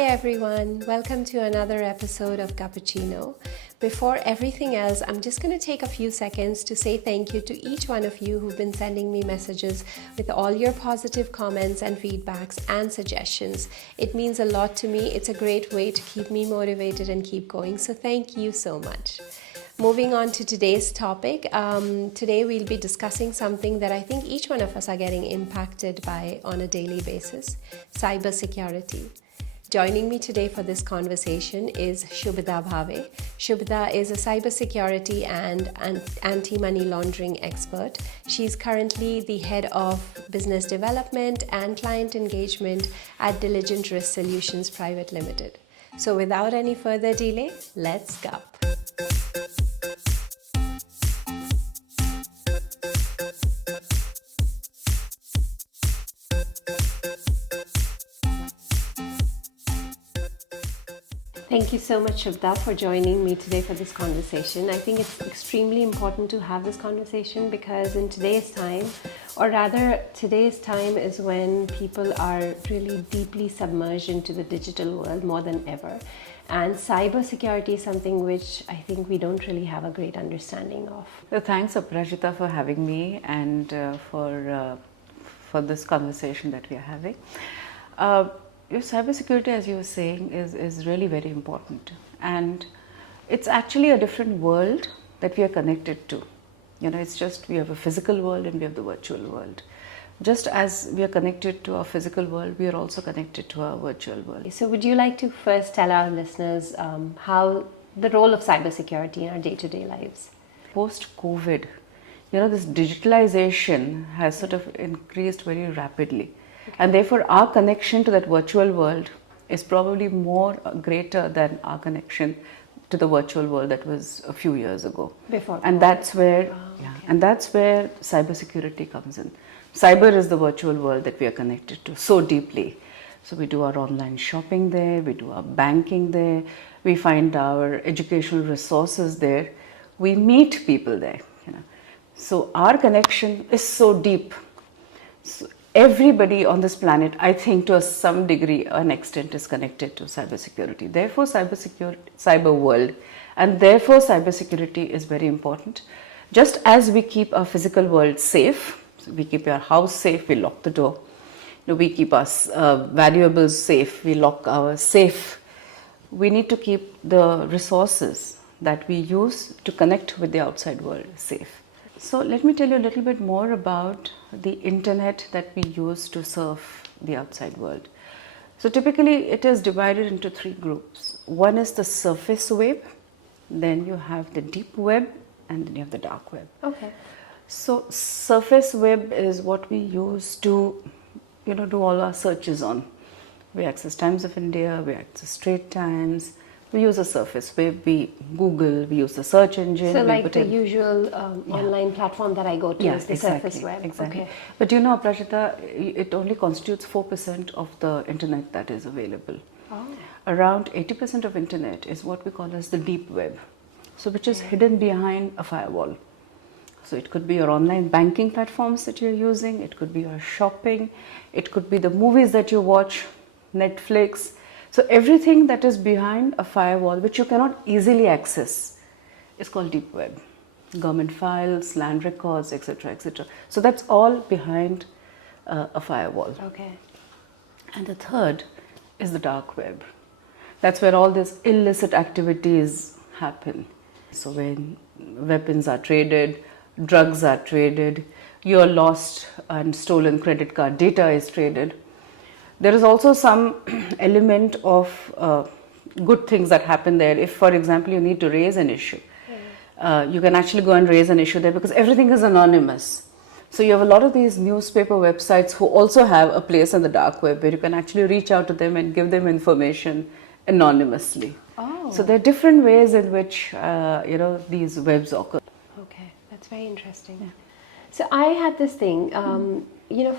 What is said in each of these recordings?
Hi everyone, welcome to another episode of Guppuccino. Before everything else, I'm just going to take a few seconds to say thank you to each one of you who've been sending me messages with all your positive comments and feedbacks and suggestions. It means a lot to me. It's a great way to keep me motivated and keep going. So thank you so much. Moving on to today's topic, today we'll be discussing something that I think each one of us are getting impacted by on a daily basis, cybersecurity. Joining me today for this conversation is Shubhada Bhave. Shubhada is a cybersecurity and anti-money laundering expert. She's currently the head of business development and client engagement at Diligent Risk Solutions Private Limited. So without any further delay, let's go. Thank you so much, Shubhada, for joining me today for this conversation. I think it's extremely important to have this conversation because in today's time, or rather today's time is when people are really deeply submerged into the digital world more than ever. And cybersecurity is something which I think we don't really have a great understanding of. So thanks, Aparajita, for having me and for this conversation that we are having. Cybersecurity, as you were saying, is really very important, and it's actually a different world that we are connected to. It's just we have a physical world and we have the virtual world. Just as we are connected to our physical world, we are also connected to our virtual world. So would you like to first tell our listeners how the role of cybersecurity in our day-to-day lives? Post-COVID, this digitalization has sort of increased very rapidly. And therefore, our connection to that virtual world is probably more greater than our connection to the virtual world that was a few years ago. And that's where, and that's where cybersecurity comes in. Cyber is the virtual world that we are connected to so deeply. So we do our online shopping there, we do our banking there, we find our educational resources there, we meet people there. So our connection is so deep. So everybody on this planet, I think to some degree, an extent, is connected to cybersecurity. Therefore, cyber world, and therefore cybersecurity is very important. Just as we keep our physical world safe, so we keep our house safe, we lock the door. We keep our valuables safe, we lock our safe. We need to keep the resources that we use to connect with the outside world safe. So let me tell you a little bit more about the internet that we use to serve the outside world. So typically it is divided into three groups. One is the surface web, then you have the deep web, and then you have the dark web. Okay. So surface web is what we use to, do all our searches on. We access Times of India, we access Straits Times. We use a surface web, we Google, we use the search engine. So like the usual online platform that I go to is the surface web. Exactly. Okay. But Aprajita, it only constitutes 4% of the internet that is available. Oh. Around 80% of internet is what we call as the deep web. So which is hidden behind a firewall. So it could be your online banking platforms that you're using, it could be your shopping, it could be the movies that you watch, Netflix. So everything that is behind a firewall, which you cannot easily access, is called deep web. Government files, land records, etc., etc. So that's all behind a firewall. Okay. And the third is the dark web. That's where all these illicit activities happen. So when weapons are traded, drugs are traded, your lost and stolen credit card data is traded. There is also some element of good things that happen there. If, for example, you need to raise an issue, you can actually go and raise an issue there because everything is anonymous. So you have a lot of these newspaper websites who also have a place on the dark web where you can actually reach out to them and give them information anonymously. Oh. So there are different ways in which these webs occur. Okay, that's very interesting. Yeah. So I had this thing.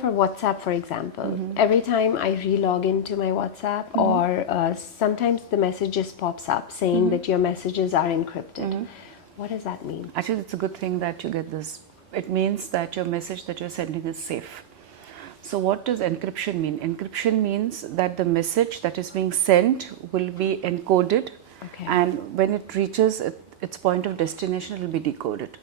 For WhatsApp, for example, every time I re-log into my WhatsApp or sometimes the message just pops up saying that your messages are encrypted. What does that mean? Actually, it's a good thing that you get this. It means that your message that you're sending is safe. So what does encryption mean? Encryption means that the message that is being sent will be encoded, Okay. and when it reaches its point of destination, it will be decoded.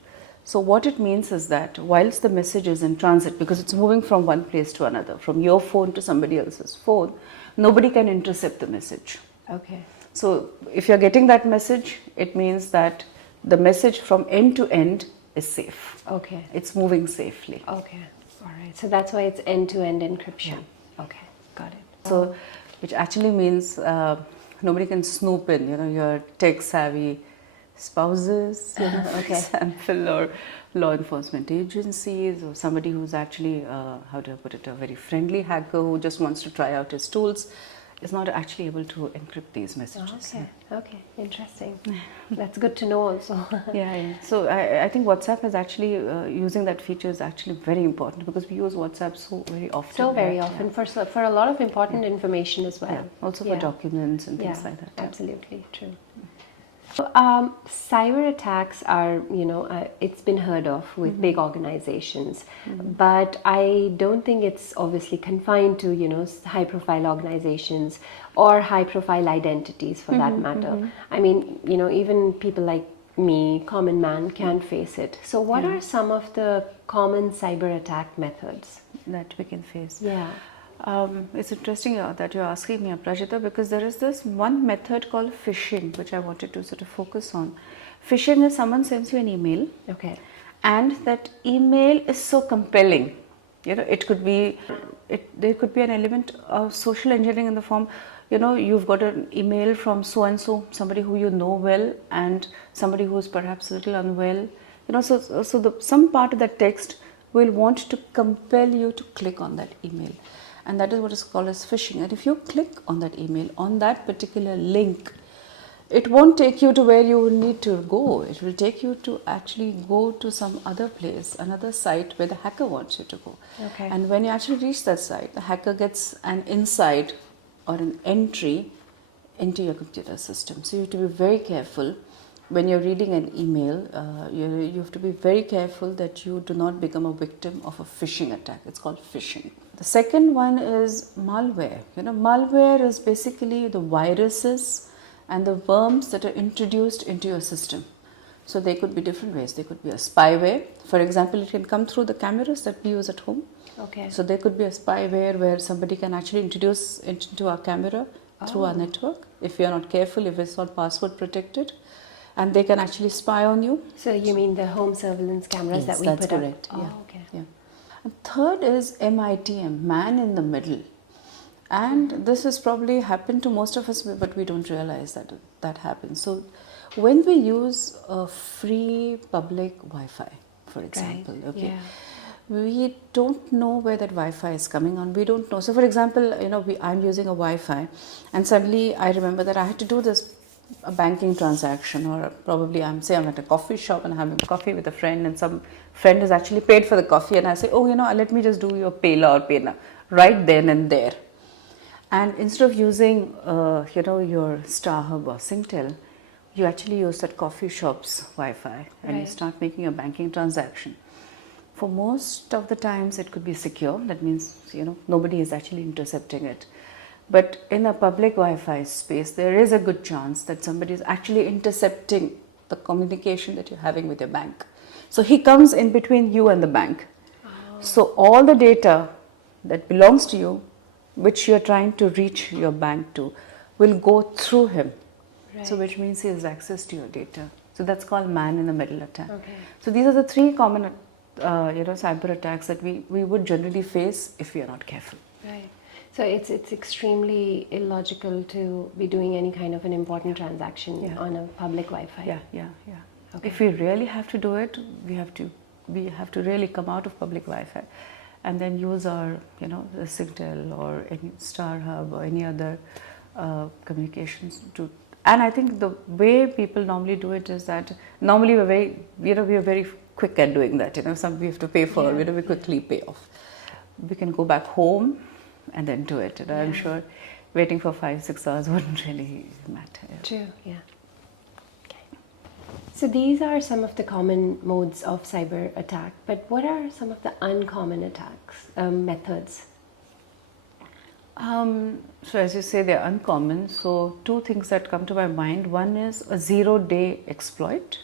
So what it means is that whilst the message is in transit, because it's moving from one place to another, from your phone to somebody else's phone, nobody can intercept the message. Okay. So if you're getting that message, it means that the message from end to end is safe. Okay. It's moving safely. Okay. All right. So that's why it's end-to-end encryption. Okay. Got it. So, which actually means nobody can snoop in, your tech-savvy spouses, for example, or law enforcement agencies, or somebody who's actually, how do I put it, a very friendly hacker who just wants to try out his tools, is not actually able to encrypt these messages. Okay. Okay. Interesting. That's good to know also. Yeah. So I think WhatsApp is actually using that feature is actually very important, because we use WhatsApp so very often. So very often for a lot of important information as well. Yeah. Also for documents and things like that. Absolutely true. So, cyber attacks are, it's been heard of with big organizations, but I don't think it's obviously confined to, high-profile organizations or high-profile identities for that matter. I mean, even people like me, common man, can face it. So, what are some of the common cyber attack methods that we can face? Yeah. It's interesting that you're asking me, Aprajita, because there is this one method called phishing, which I wanted to sort of focus on. Phishing is someone sends you an email, and that email is so compelling. It could be, there could be an element of social engineering in the form, you've got an email from so and so, somebody who you know well, and somebody who is perhaps a little unwell. So some part of that text will want to compel you to click on that email. And that is what is called as phishing. And if you click on that email, on that particular link, it won't take you to where you need to go. It will take you to actually go to some other place, another site where the hacker wants you to go. Okay. And when you actually reach that site, the hacker gets an insight or an entry into your computer system. So you have to be very careful. When you're reading an email, you have to be very careful that you do not become a victim of a phishing attack. It's called phishing. The second one is malware. Malware is basically the viruses and the worms that are introduced into your system. So they could be different ways. They could be a spyware. For example, it can come through the cameras that we use at home. Okay. So there could be a spyware where somebody can actually introduce into our camera through our network. If you're not careful, if it's not password protected, and they can actually spy on you. So you mean the home surveillance cameras that we put up? That's correct. Oh, yeah. okay. Yeah. And third is MITM, man in the middle. And this has probably happened to most of us, but we don't realize that that happens. So when we use a free public Wi-Fi, for example, we don't know where that Wi-Fi is coming on. We don't know. So for example, I'm using a Wi-Fi, and suddenly I remember that I had to do a banking transaction, or probably I'm at a coffee shop and I'm having coffee with a friend, and some friend has actually paid for the coffee, and I say, let me just do your Payla or Payna right then and there. And instead of using your StarHub or Singtel, you actually use that coffee shop's Wi-Fi, and you start making a banking transaction. For most of the times it could be secure. That means nobody is actually intercepting it. But in a public Wi-Fi space, there is a good chance that somebody is actually intercepting the communication that you're having with your bank. So he comes in between you and the bank. So all the data that belongs to you, which you're trying to reach your bank to, will go through him. So which means he has access to your data. So that's called man in the middle attack. So these are the three common cyber attacks that we would generally face if we are not careful. Right. So it's extremely illogical to be doing any kind of an important transaction on a public Wi-Fi. Yeah. Okay. If we really have to do it, we have to really come out of public Wi-Fi, and then use our the Singtel or any StarHub or any other communications to. And I think the way people normally do it is that normally we're very we are very quick at doing that. Some we have to pay for. We quickly pay off. We can go back home and then do it. I'm sure waiting for 5-6 hours wouldn't really matter. True, yeah. Okay. So these are some of the common modes of cyber attack, but what are some of the uncommon attacks, methods? So as you say, they're uncommon. So two things that come to my mind. One is a 0-day exploit,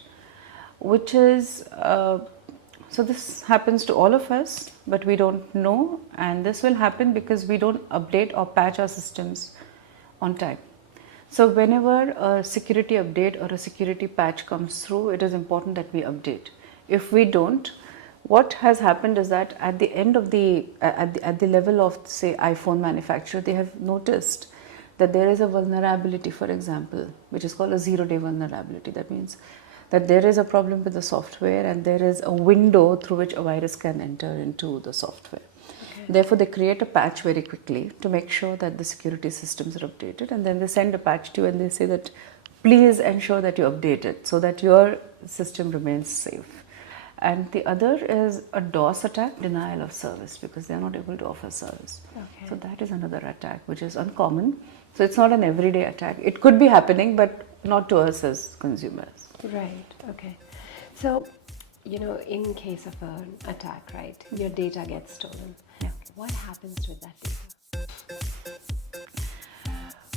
which is, so this happens to all of us, but we don't know, and this will happen because we don't update or patch our systems on time. So whenever a security update or a security patch comes through, it is important that we update. If we don't, what has happened is that at the end of at the level of, say, iPhone manufacturer, they have noticed that there is a vulnerability, for example, which is called a 0-day vulnerability. That means that there is a problem with the software and there is a window through which a virus can enter into the software. Okay. Therefore, they create a patch very quickly to make sure that the security systems are updated, and then they send a patch to you and they say that please ensure that you update it so that your system remains safe. And the other is a DOS attack, denial of service, because they are not able to offer service. Okay. So that is another attack which is uncommon. So it's not an everyday attack. It could be happening, but not to us as consumers. Right, okay. So, in case of an attack, right, your data gets stolen. Yeah. What happens with that data?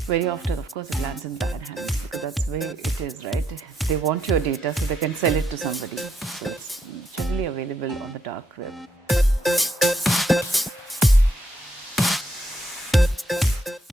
Very often, of course, it lands in bad hands because that's the way it is, right? They want your data so they can sell it to somebody. So it's generally available on the dark web.